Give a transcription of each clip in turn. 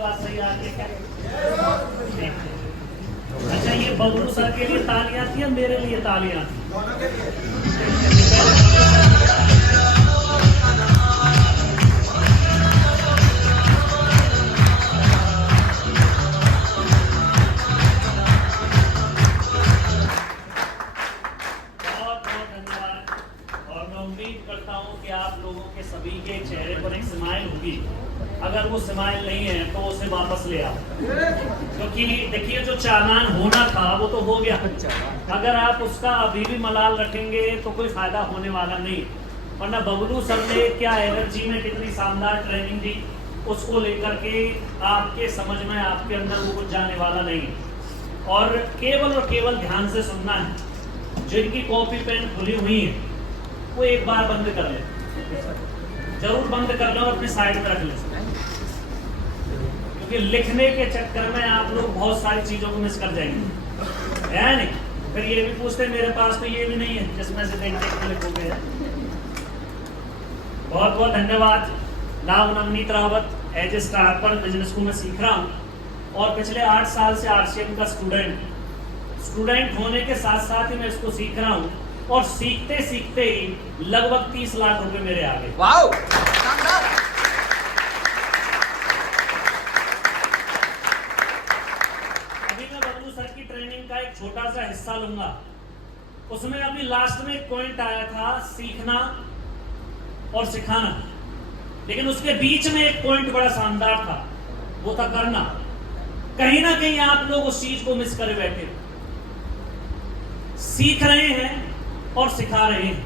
सही आगे क्या? अच्छा, ये बबलू सर के लिए तालियां थी या मेरे लिए तालियां थी? बहुत बहुत धन्यवाद। और मैं उम्मीद करता हूँ कि आप लोगों के सभी के चेहरे पर एक स्माइल होगी। अगर वो स्माइल नहीं है तो उसे वापस ले आओ, क्योंकि देखिए जो चालान होना था वो तो हो गया। अगर आप उसका अभी भी मलाल रखेंगे तो कोई फायदा होने वाला नहीं। वरना बबलू सर ने क्या एनर्जी में कितनी शानदार ट्रेनिंग दी, उसको लेकर के आपके समझ में, आपके अंदर वो कुछ जाने वाला नहीं। और केवल ध्यान से सुनना है। जिनकी कॉपी पेन खुली हुई है वो एक बार बंद कर ले, जरूर बंद कर लो और अपनी साइड में रख ले, क्योंकि लिखने के चक्कर में आप लोग बहुत सारी चीजों को मिस कर जाएंगे, है नहीं? फिर ये भी पूछते हैं मेरे पास तो ये भी नहीं है जिसमें से देख देख के लिखोगे। बहुत बहुत धन्यवाद। नाम Navneet Rawat, as a starter business को मैं सीख रहा हूँ और पिछले 8 साल से आरसीएम का स्टूडेंट होने के साथ साथ ही मैं इसको सीख रहा हूँ। और सीखते सीखते ही लगभग 30 लाख रुपए मेरे आ गए। वाओ! अभी मैं बबलू सर की ट्रेनिंग का एक छोटा सा हिस्सा लूंगा। उसमें अभी लास्ट में एक पॉइंट आया था, सीखना और सिखाना, लेकिन उसके बीच में एक पॉइंट बड़ा शानदार था, वो था करना। कहीं ना कहीं आप लोग उस चीज को मिस करे बैठे। सीख रहे हैं और सिखा रहे हैं,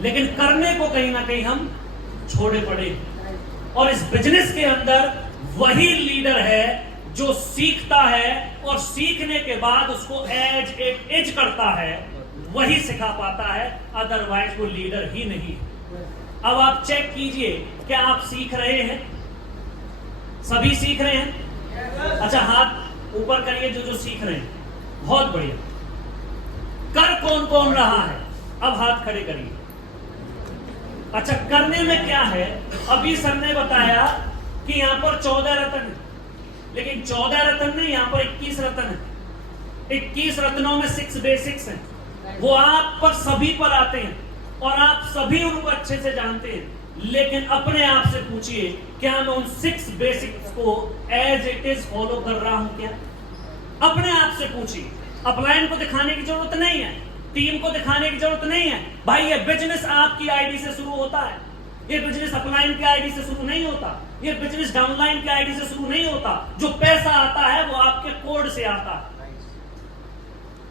लेकिन करने को कहीं ना कहीं हम छोड़े पड़े। और इस बिजनेस के अंदर वही लीडर है जो सीखता है और सीखने के बाद उसको एज इट इज करता है, वही सिखा पाता है, अदरवाइज वो लीडर ही नहीं। अब आप चेक कीजिए, क्या आप सीख रहे हैं? सभी सीख रहे हैं? अच्छा, हाथ ऊपर करिए जो जो सीख रहे हैं। बहुत बढ़िया। कर कौन कौन रहा है? अब हाथ खड़े करिए। अच्छा, करने में क्या है? अभी सर ने बताया कि यहां पर 14 रत्न है, लेकिन 14 रत्न नहीं, यहां पर 21 रत्न है। 21 रत्नों में 6 बेसिक्स हैं। वो आप पर सभी पर आते हैं और आप सभी उनको अच्छे से जानते हैं। लेकिन अपने आप से पूछिए, क्या मैं उन 6 बेसिक्स को एज इट इज फॉलो कर रहा हूं क्या? अपने आप से पूछिए। अपलाइन को दिखाने की जरूरत नहीं है, टीम को दिखाने की जरूरत नहीं है। भाई, ये बिजनेस आपकी आईडी से शुरू होता है। ये बिजनेस अपलाइन की आईडी से शुरू नहीं होता। ये बिजनेस डाउनलाइन की आईडी से शुरू नहीं होता। जो पैसा आता है वो आपके कोड से आता है।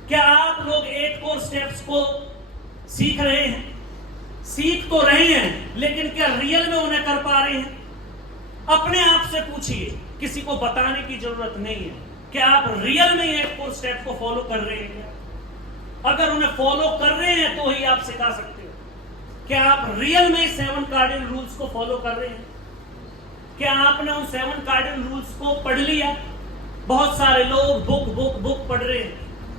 क्या आप लोग 8 कोर स्टेप्स को सीख रहे हैं? सीख तो रहे हैं, लेकिन क्या रियल में उन्हें कर पा रहे हैं? अपने आप से पूछिए, किसी को बताने की जरूरत नहीं है। क्या आप रियल में 8 कोर स्टेप को फॉलो कर रहे हैं? अगर उन्हें फॉलो कर रहे हैं तो ही आप सिखा सकते हो। क्या आप रियल में 7 कार्डिनल रूल्स को फॉलो कर रहे हैं? क्या आपने उन 7 कार्डिनल रूल्स को पढ़ लिया? बहुत सारे लोग बुक पढ़ रहे हैं,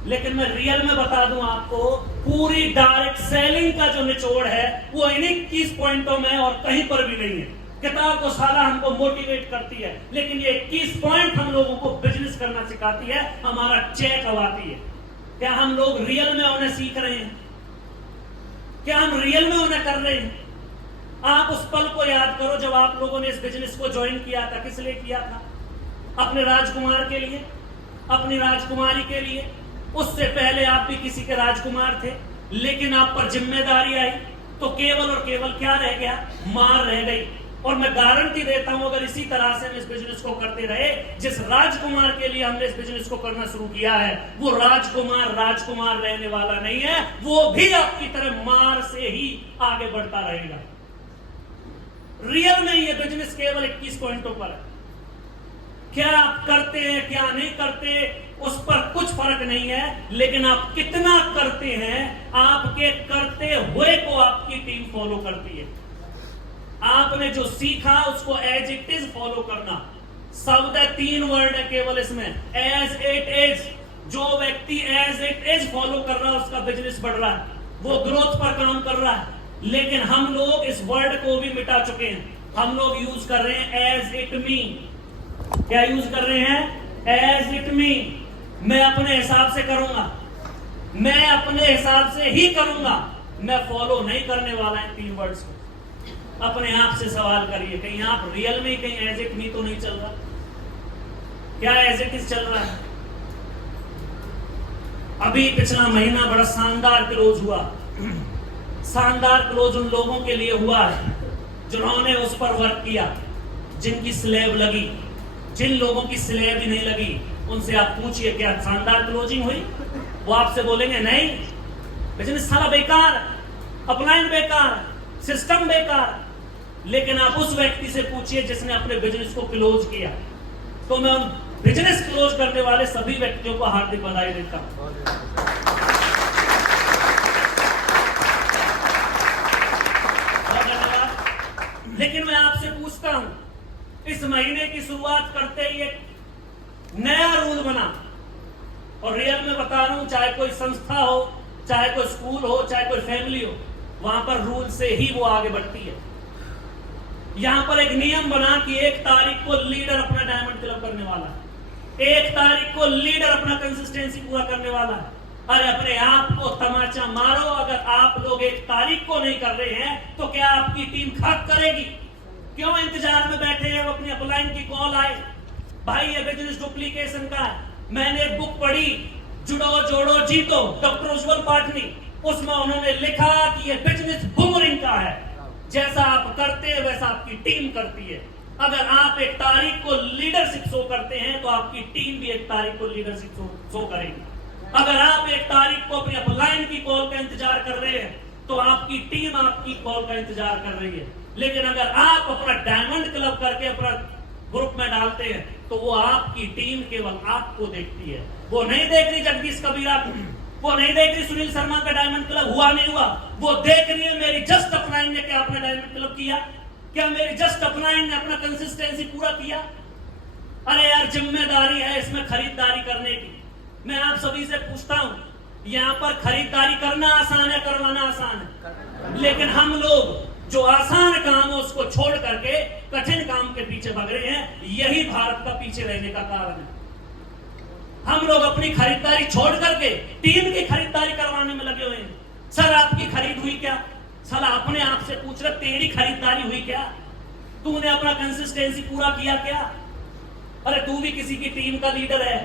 लेकिन मैं रियल में बता दूं आपको, पूरी डायरेक्ट सेलिंग का जो निचोड़ है वो इन 21 पॉइंटों में और कहीं पर भी नहीं है। किताब तो सारा हमको मोटिवेट करती है, लेकिन ये 21 पॉइंट हम लोगों को बिजनेस करना सिखाती है, हमारा चेक अवाती है। क्या हम लोग रियल में उन्हें सीख रहे हैं? क्या हम रियल में उन्हें कर रहे हैं? आप उस पल को याद करो जब आप लोगों ने इस बिजनेस को ज्वाइन किया था। किस लिए किया था? अपने राजकुमार के लिए, अपनी राजकुमारी के लिए। उससे पहले आप भी किसी के राजकुमार थे, लेकिन आप पर जिम्मेदारी आई तो केवल और केवल क्या रह गया? मार रह गई। और मैं गारंटी देता हूं, अगर इसी तरह से हम इस बिजनेस को करते रहे, जिस राजकुमार के लिए हमने इस बिजनेस को करना शुरू किया है, वो राजकुमार रहने वाला नहीं है। वो भी आपकी तरह मार से ही आगे बढ़ता रहेगा। रियल में ये बिजनेस केवल 21 पॉइंटों पर है। क्या आप करते हैं, क्या नहीं करते, उस पर कुछ फर्क नहीं है, लेकिन आप कितना करते हैं, आपके करते हुए को आपकी टीम फॉलो करती है। आपने जो सीखा उसको एज इट इज फॉलो करना। शब्द है, 3 वर्ड है केवल इसमें, एज इट इज। जो व्यक्ति एज इट इज फॉलो कर रहा है उसका बिजनेस बढ़ रहा है, वो ग्रोथ पर काम कर रहा है। लेकिन हम लोग इस वर्ड को भी मिटा चुके हैं। हम लोग यूज कर रहे हैं एज इट मी। क्या यूज कर रहे हैं? एज इट मी, मैं अपने हिसाब से करूंगा, मैं अपने हिसाब से ही करूंगा, मैं फॉलो नहीं करने वाला है 3 वर्ड्स को। अपने आप से सवाल करिए, कहीं आप रियल में कहीं एज इट मी तो नहीं चल रहा? क्या एज इट इज चल रहा है? अभी पिछला महीना बड़ा शानदार क्लोज हुआ। शानदार क्लोज उन लोगों के लिए हुआ है जिन्होंने उस पर वर्क किया, जिनकी स्लैब लगी। जिन लोगों की स्लैब ही नहीं लगी, उनसे आप पूछिए क्या शानदार क्लोजिंग हुई? वो आपसे बोलेंगे नहीं, बिजनेस सारा बेकार, अपलाइन बेकार, सिस्टम बेकार। लेकिन आप उस व्यक्ति से पूछिए जिसने अपने बिजनेस को क्लोज किया। तो मैं उन बिजनेस क्लोज करने वाले सभी व्यक्तियों को हार्दिक बधाई देता हूं। लेकिन मैं आपसे पूछता हूं, इस महीने की शुरुआत करते ही एक नया रूल बना, और रियल में बता रहा हूं, चाहे कोई संस्था हो, चाहे कोई स्कूल हो, चाहे कोई फैमिली हो, वहां पर रूल से ही वो आगे बढ़ती है। यहां पर एक नियम बना कि 1 तारीख को लीडर अपना डायमंड क्लब करने वाला है, 1 तारीख को लीडर अपना कंसिस्टेंसी पूरा करने वाला है। अरे अपने आप को तमाचा मारो, अगर आप लोग 1 तारीख को नहीं कर रहे हैं तो क्या आपकी टीम खाक करेगी? क्यों इंतजार में बैठे हैं? अपनी अपलाइन की कॉल आए, भाई ये बिजनेस डुप्लीकेशन का है। मैंने एक बुक पढ़ी, जुड़ो जोड़ो जीतो, डॉक्टर उज्जवल पाटनी, उसमें उन्होंने लिखा कि ये बिजनेस बूमरिंग का है, जैसा आप करते हैं वैसा आपकी टीम करती है। अगर आप 1 तारीख को लीडरशिप शो करते हैं तो आपकी टीम भी 1 तारीख को लीडरशिप शो करेगी। अगर आप 1 तारीख को अपनी अपलाइन की कॉल का इंतजार कर रहे हैं तो आपकी टीम आपकी कॉल का इंतजार कर रही है। लेकिन अगर आप अपना डायमंड क्लब करके अपना ग्रुप में डालते हैं तो वो आपकी टीम केवल आपको देखती है, वो नहीं देख रही जगदीश कबीरा को, वो नहीं देख रही सुनील शर्मा का डायमंड क्लब हुआ नहीं हुआ, वो देख रही है मेरी जस्ट अपलाइन ने क्या अपना डायमंड क्लब किया, क्या मेरी जस्ट अपलाइन ने अपना कंसिस्टेंसी पूरा किया। अरे यार जिम्मेदारी है इसमें खरीदारी करने की। मैं आप सभी से पूछता हूं, यहाँ पर खरीदारी करना आसान है, करवाना आसान है, लेकिन हम लोग जो आसान काम है उसको छोड़ करके कठिन काम के पीछे भाग रहे हैं। यही भारत का पीछे रहने का कारण है। हम लोग अपनी खरीदारी छोड़ करके टीम की खरीदारी करवाने में लगे हुए हैं। सर आपकी खरीद हुई क्या? साला अपने आप से पूछ रहे तेरी खरीदारी हुई क्या? तूने अपना कंसिस्टेंसी पूरा किया क्या? अरे तू भी किसी की टीम का लीडर है,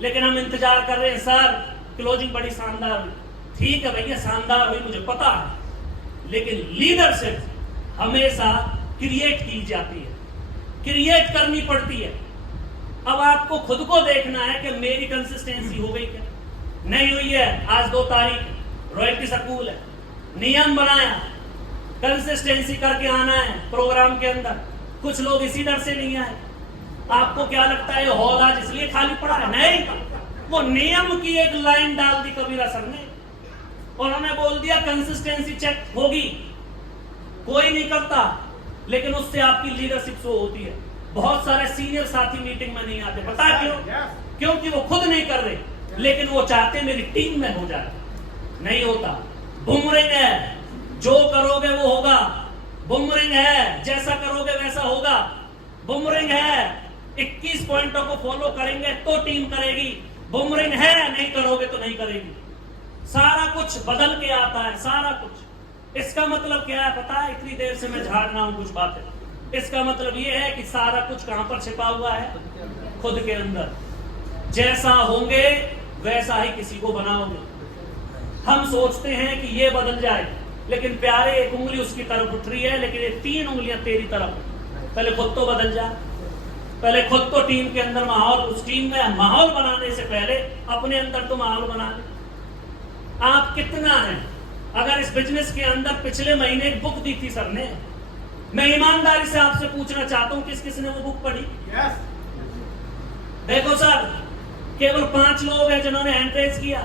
लेकिन हम इंतजार कर रहे हैं सर क्लोजिंग बड़ी शानदार हुई। ठीक है भैया शानदार हुई, मुझे पता है, लेकिन लीडरशिप हमेशा क्रिएट की जाती है, क्रिएट करनी पड़ती है। अब आपको खुद को देखना है कि मेरी कंसिस्टेंसी हो गई क्या? नहीं हुई है। आज 2 तारीख रॉयल्टी स्कूल है, नियम बनाया कंसिस्टेंसी करके आना है प्रोग्राम के अंदर। कुछ लोग इसी डर से नहीं आए। आपको क्या लगता है हॉल आज इसलिए खाली पड़ा है? नहीं, वो नियम की एक लाइन डाल दी कबीरा सर ने, उन्होंने बोल दिया कंसिस्टेंसी चेक होगी। कोई नहीं करता, लेकिन उससे आपकी लीडरशिप शो होती है। बहुत सारे सीनियर साथी मीटिंग में नहीं आते, पता क्यों? क्योंकि वो खुद नहीं कर रहे, लेकिन वो चाहते मेरी टीम में हो जाए। नहीं होता। बूमरिंग है, जो करोगे वो होगा। बूमरिंग है, जैसा करोगे वैसा होगा। बूमरिंग है, 21 पॉइंटों को फॉलो करेंगे तो टीम करेगी। बूमरिंग है, नहीं करोगे तो नहीं करेगी। सारा कुछ बदल के आता है, सारा कुछ। इसका मतलब क्या है पता है? इतनी देर से मैं झाड़ रहा हूं कुछ बातें। इसका मतलब ये है कि सारा कुछ कहां पर छिपा हुआ है? खुद के अंदर। जैसा होंगे वैसा ही किसी को बनाओगे। हम सोचते हैं कि ये बदल जाए, लेकिन प्यारे एक उंगली उसकी तरफ उठ रही है, लेकिन ये 3 उंगलियां तेरी तरफ। पहले खुद तो बदल जा, पहले खुद तो टीम के अंदर माहौल, उस टीम में माहौल बनाने से पहले अपने अंदर तो माहौल बना ले। आप कितना है? अगर इस बिजनेस के अंदर पिछले महीने एक बुक दी थी सर ने, मैं ईमानदारी से आपसे पूछना चाहता हूं किस किस ने वो बुक पढ़ी? देखो सर, केवल 5 लोग हैं जिन्होंने एंट्रेंस किया,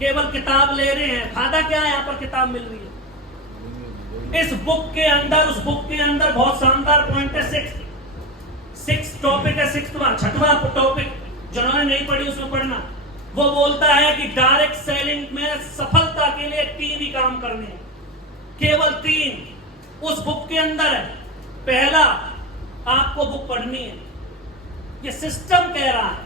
केवल किताब ले रहे हैं। फायदा क्या है? यहाँ पर किताब मिल रही है। इस बुक के अंदर, उस बुक के अंदर बहुत शानदार पॉइंट है। 6 टॉपिक है, 6वां टॉपिक जिन्होंने नहीं पढ़ी उसमें पढ़ना। वो बोलता है कि डायरेक्ट सेलिंग में सफलता के लिए 3 ही काम करने हैं, केवल 3 उस बुक के अंदर है। पहला, आपको बुक पढ़नी है। ये सिस्टम कह रहा है,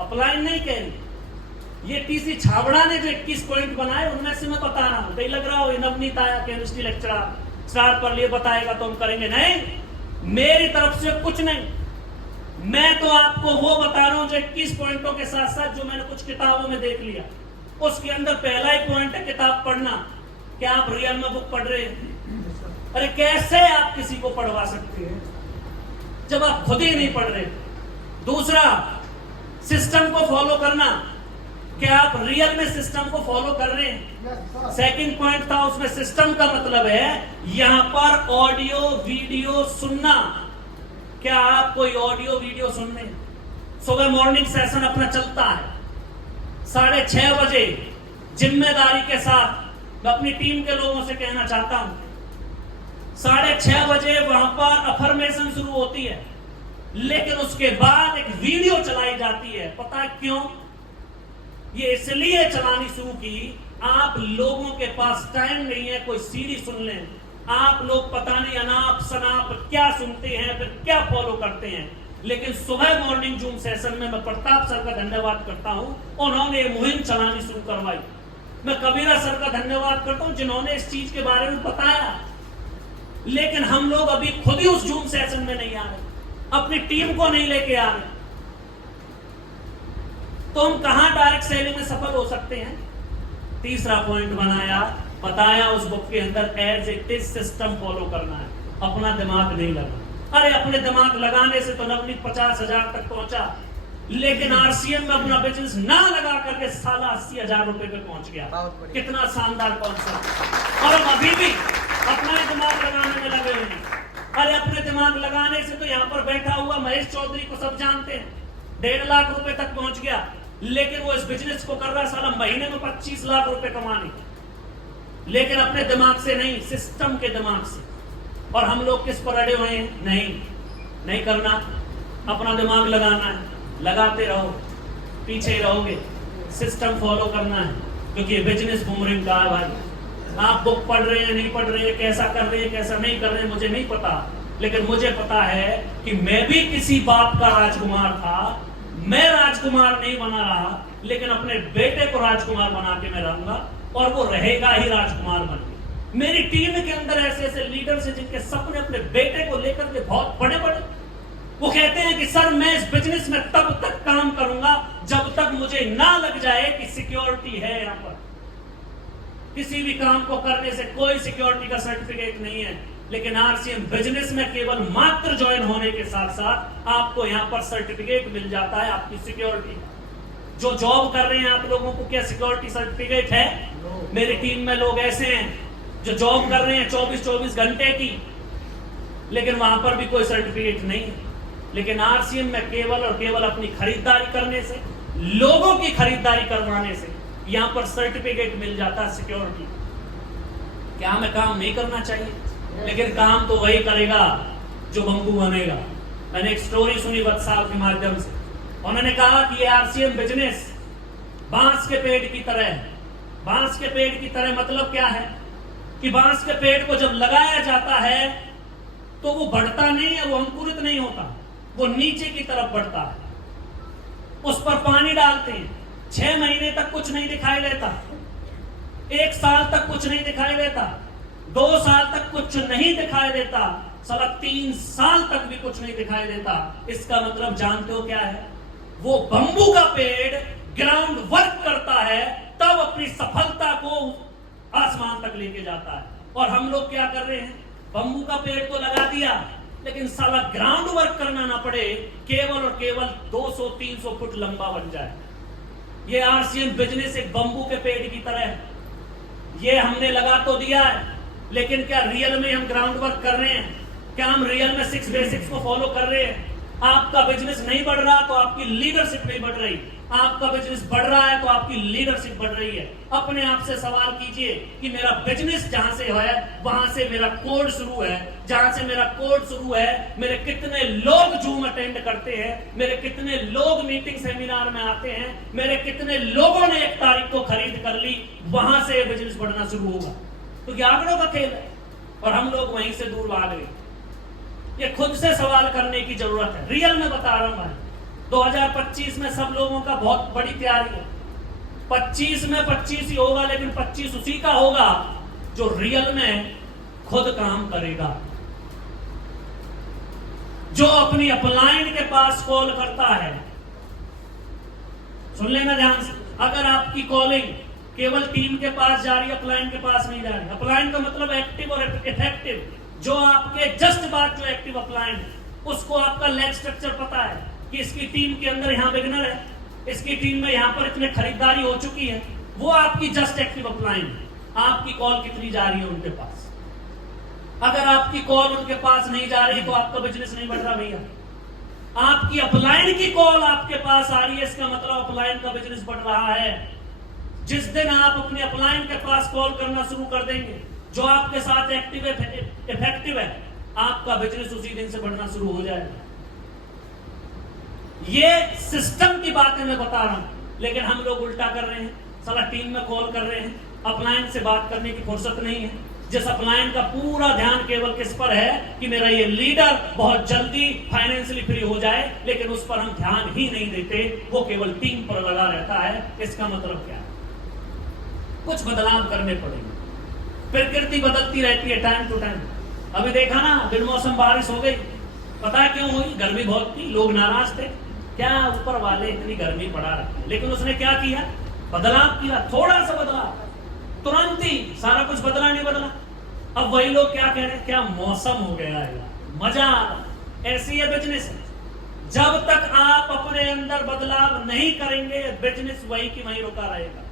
अपलाइन नहीं कह रही। ये टीसी छाबड़ा ने जो 21 पॉइंट बनाए उनमें से मैं बता रहा हूं। कहीं लग रहा हो नवनीत आया केमिस्ट्री लेक्चरर स्टार पर लिए बताएगा तो हम करेंगे, नहीं, मेरी तरफ से कुछ नहीं। मैं तो आपको वो बता रहा हूं जो 21 पॉइंटों के साथ साथ जो मैंने कुछ किताबों में देख लिया, उसके अंदर पहला ही पॉइंट है किताब पढ़ना। क्या आप रियल में बुक पढ़ रहे हैं? अरे कैसे आप किसी को पढ़वा सकते हैं जब आप खुद ही नहीं पढ़ रहे? दूसरा, सिस्टम को फॉलो करना। क्या आप रियल में सिस्टम को फॉलो कर रहे हैं? सेकंड पॉइंट था उसमें, सिस्टम का मतलब है यहां पर ऑडियो वीडियो सुनना। क्या आप कोई ऑडियो वीडियो सुन रहे हैं? सुबह मॉर्निंग सेशन अपना चलता है 6:30 बजे, जिम्मेदारी के साथ मैं अपनी टीम के लोगों से कहना चाहता हूं, 6:30 बजे वहां पर अफर्मेशन शुरू होती है, लेकिन उसके बाद एक वीडियो चलाई जाती है। पता है क्यों? ये इसलिए चलानी शुरू की, आप लोगों के पास टाइम नहीं है कोई सीडी सुन लें। आप लोग पता नहीं अनाप शनाप क्या सुनते हैं, फिर क्या फॉलो करते हैं। लेकिन सुबह मॉर्निंग जूम सेशन में मैं प्रताप सर का धन्यवाद करता हूं, उन्होंने ये मुहिम चलानी शुरू करवाई। मैं कबीरा सर का धन्यवाद करता हूं जिन्होंने इस चीज के बारे में बताया। लेकिन हम लोग अभी खुद ही उस जूम सेशन में नहीं आ रहे, अपनी टीम को नहीं लेके आ रहे, तो हम कहां डायरेक्ट सेलिंग में सफल हो सकते हैं? तीसरा पॉइंट बताया उस बुक के अंदर, as it is system follow करना है, अपना दिमाग नहीं लगा। अरे अपने दिमाग लगाने से तो नवनीत 50,000 तक पहुंचा, लेकिन आरसीएम में अपना बिजनेस ना लगा करके साला 80,000 रुपए पे पहुंच गया। कितना शानदार कॉन्सेप्ट! और हम अभी भी अपना दिमाग लगाने में लगे हुए हैं। अरे अपने दिमाग लगाने से तो यहाँ पर बैठा हुआ महेश चौधरी को सब जानते हैं, 1.5 लाख रुपए तक पहुंच गया, लेकिन वो इस बिजनेस को कर रहा है साला महीने में 25 लाख रुपए कमाने, लेकिन अपने दिमाग से नहीं, सिस्टम के दिमाग से। और हम लोग किस पर अड़े हुए हैं? नहीं करना, अपना दिमाग लगाना है, लगाते रहो, पीछे ही रहोगे। सिस्टम फॉलो करना है, क्योंकि ये बिजनेस बूमरिंग का है भाई। आप बुक पढ़ रहे हैं, नहीं पढ़ रहे हैं, कैसा कर रहे हैं, कैसा नहीं कर रहे हैं, मुझे नहीं पता, लेकिन मुझे पता है कि मैं भी किसी बाप का राजकुमार था। मैं राजकुमार नहीं बना रहा, लेकिन अपने बेटे को राजकुमार बना के मैं रहूंगा, और वो रहेगा ही राजकुमार बन के। मेरी टीम के अंदर ऐसे ऐसे लीडर्स हैं जिनके सपने अपने बेटे को लेकर के बहुत बड़े बड़े। वो कहते हैं कि सर मैं इस बिजनेस में तब तक काम करूंगा जब तक मुझे ना लग जाए कि सिक्योरिटी है। यहाँ पर किसी भी काम को करने से कोई सिक्योरिटी का सर्टिफिकेट नहीं है, लेकिन आरसीएम बिजनेस में केवल मात्र ज्वाइन होने के साथ साथ आपको यहाँ पर सर्टिफिकेट मिल जाता है आपकी सिक्योरिटी का। जो जॉब कर रहे हैं आप लोगों को क्या सिक्योरिटी सर्टिफिकेट है? मेरी टीम में लोग ऐसे हैं जो जॉब कर रहे हैं 24-24 घंटे की, लेकिन वहां पर भी कोई सर्टिफिकेट नहीं है। लेकिन आरसीएम में केवल और केवल अपनी खरीदारी करने से, लोगों की खरीदारी करवाने से यहां पर सर्टिफिकेट मिल जाता है सिक्योरिटी। क्या हमें काम नहीं करना चाहिए? लेकिन काम तो वही करेगा जो बंबू बनेगा। मैंने एक स्टोरी सुनी वत्साल के माध्यम से, उन्होंने कहा कि ये आरसीएम बिजनेस बांस के पेड़ की तरह है। बांस के पेड़ की तरह मतलब क्या है कि बांस के पेड़ को जब लगाया जाता है तो वो बढ़ता नहीं है, वो अंकुरित नहीं होता, वो नीचे की तरफ बढ़ता है। उस पर पानी डालते हैं, 6 महीने तक कुछ नहीं दिखाई देता, 1 साल तक कुछ नहीं दिखाई देता, 2 साल तक कुछ नहीं दिखाई देता, साला 3 साल तक भी कुछ नहीं दिखाई देता। इसका मतलब जानते हो क्या है? वो बंबू का पेड़ ग्राउंड वर्क करता है, तब अपनी सफलता को आसमान तक लेके जाता है। और हम लोग क्या कर रहे हैं? बंबू का पेड़ तो लगा दिया, लेकिन साला ग्राउंड वर्क करना ना पड़े, केवल और केवल 200-300 फुट लंबा बन जाए। ये आरसीएम बिजनेस एक बंबू के पेड़ की तरह है। ये हमने लगा तो दिया है, लेकिन क्या रियल में हम ग्राउंड वर्क कर रहे हैं? क्या हम रियल में 6 बेसिक्स को फॉलो कर रहे हैं? आपका बिजनेस नहीं बढ़ रहा तो आपकी लीडरशिप नहीं बढ़ रही, आपका बिजनेस बढ़ रहा है तो आपकी लीडरशिप बढ़ रही है। अपने आप से सवाल कीजिए कि मेरा बिजनेस जहां से है वहां से मेरा कोड शुरू है, जहां से मेरा कोड शुरू है मेरे कितने लोग जूम अटेंड करते हैं, मेरे कितने लोग मीटिंग सेमिनार में आते हैं, मेरे कितने लोगों ने 1 तारीख को खरीद कर ली, वहां से बिजनेस बढ़ना शुरू होगा। तो ये आंकड़ों का खेल है और हम लोग वहीं से दूर भाग गए। ये खुद से सवाल करने की जरूरत है। रियल में बता रहा हूं भाई, 2025 में सब लोगों का बहुत बड़ी तैयारी है। 25 में 25 ही होगा, लेकिन 25 उसी का होगा जो रियल में खुद काम करेगा, जो अपनी अपलाइन के पास कॉल करता है। सुन लेना ध्यान से, अगर आपकी कॉलिंग केवल टीम के पास जा रही है, अपलाइन के पास नहीं जा रही। अपलाइन का मतलब एक्टिव और इफेक्टिव, जो आपके जस्ट बाद जो एक्टिव अपलाइन है, उसको आपका लेग स्ट्रक्चर पता है कि इसकी टीम के अंदर यहां बिगनर है, इसकी टीम में यहां पर इतने खरीदारी हो चुकी है, वो आपकी जस्ट एक्टिव अपलाइन है। आपकी कॉल कितनी जा रही है उनके पास? अगर आपकी कॉल उनके पास नहीं जा रही तो आपका बिजनेस नहीं बढ़ रहा भैया। आपकी अपलाइन की कॉल आपके पास आ रही है, इसका मतलब अपलाइन का बिजनेस बढ़ रहा है। जिस दिन आप अपने अपलाइन के पास कॉल करना शुरू कर देंगे, जो आपके साथ एक्टिव इफेक्टिव है, आपका बिजनेस उसी दिन से बढ़ना शुरू हो जाएगा। ये सिस्टम की बातें मैं बता रहा हूं, लेकिन हम लोग उल्टा कर रहे हैं। साला टीम में कॉल कर रहे हैं, अपलाइन से बात करने की फुर्सत नहीं है। जिस अपलाइन का पूरा ध्यान केवल किस पर है कि मेरा ये लीडर बहुत जल्दी फाइनेंशियली फ्री हो जाए, लेकिन उस पर हम ध्यान ही नहीं देते, वो केवल टीम पर लगा रहता है। इसका मतलब क्या है? कुछ बदलाव करने पड़ेंगे। प्रकृति बदलती रहती है टाइम टू टाइम। अभी देखा ना, बिन मौसम बारिश हो गई। पता है क्यों हुई? गर्मी बहुत थी, लोग नाराज थे। क्या ऊपर वाले इतनी गर्मी बढ़ा रखी, लेकिन उसने क्या किया? बदलाव किया, थोड़ा सा बदलाव, तुरंत ही सारा कुछ बदला नहीं बदला। अब वही लोग क्या कह रहे हैं? क्या मौसम हो गया है, मजा आ रहा। ऐसी है बिजनेस। जब तक आप अपने अंदर बदलाव नहीं करेंगे, बिजनेस वही की वही रुका रहेगा।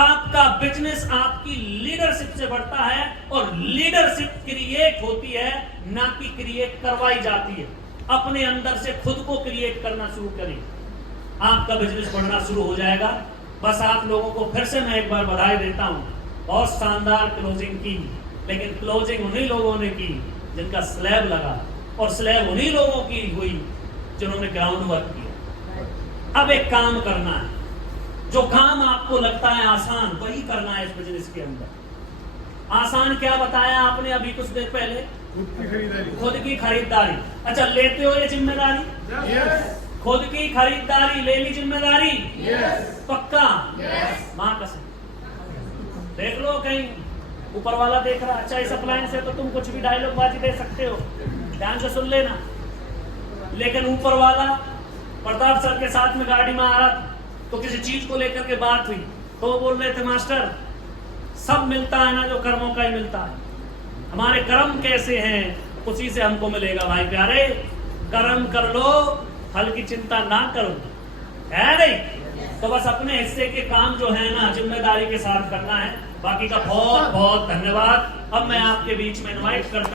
आपका बिजनेस आपकी लीडरशिप से बढ़ता है, और लीडरशिप क्रिएट होती है, ना कि क्रिएट करवाई जाती है। अपने अंदर से खुद को क्रिएट करना शुरू करें, आपका बिजनेस बढ़ना शुरू हो जाएगा। बस आप लोगों को फिर से मैं एक बार बधाई देता हूं, बहुत शानदार क्लोजिंग की। लेकिन क्लोजिंग उन्हीं लोगों ने की जिनका स्लैब लगा, और स्लैब उन्हीं लोगों की हुई जिन्होंने ग्राउंड वर्क किया। अब एक काम करना है, जो काम आपको लगता है आसान, वही करना है इस बिजनेस के अंदर। आसान क्या बताया आपने अभी कुछ देर पहले? खुद की खरीदारी। अच्छा, लेते हो ये जिम्मेदारी? खुद की खरीदारी ले ली जिम्मेदारी? पक्का? मां कसम। देख लो कहीं ऊपर वाला देख रहा। अच्छा, इस अपलाइन से तो तुम कुछ भी डायलॉग बाजी दे सकते हो, ध्यान से सुन लेना। लेकिन ऊपर वाला प्रताप सर के साथ में गाड़ी में आ रहा था, तो किसी चीज को लेकर के बात हुई, तो वो बोल रहे थे, मास्टर सब मिलता है ना जो कर्मों का ही मिलता है। हमारे कर्म कैसे हैं उसी से हमको मिलेगा। भाई प्यारे, कर्म कर लो, फल की चिंता ना करो, है नहीं? तो बस अपने हिस्से के काम जो है ना, जिम्मेदारी के साथ करना है। बाकी का बहुत बहुत धन्यवाद। अब मैं आपके बीच में इनवाइट करता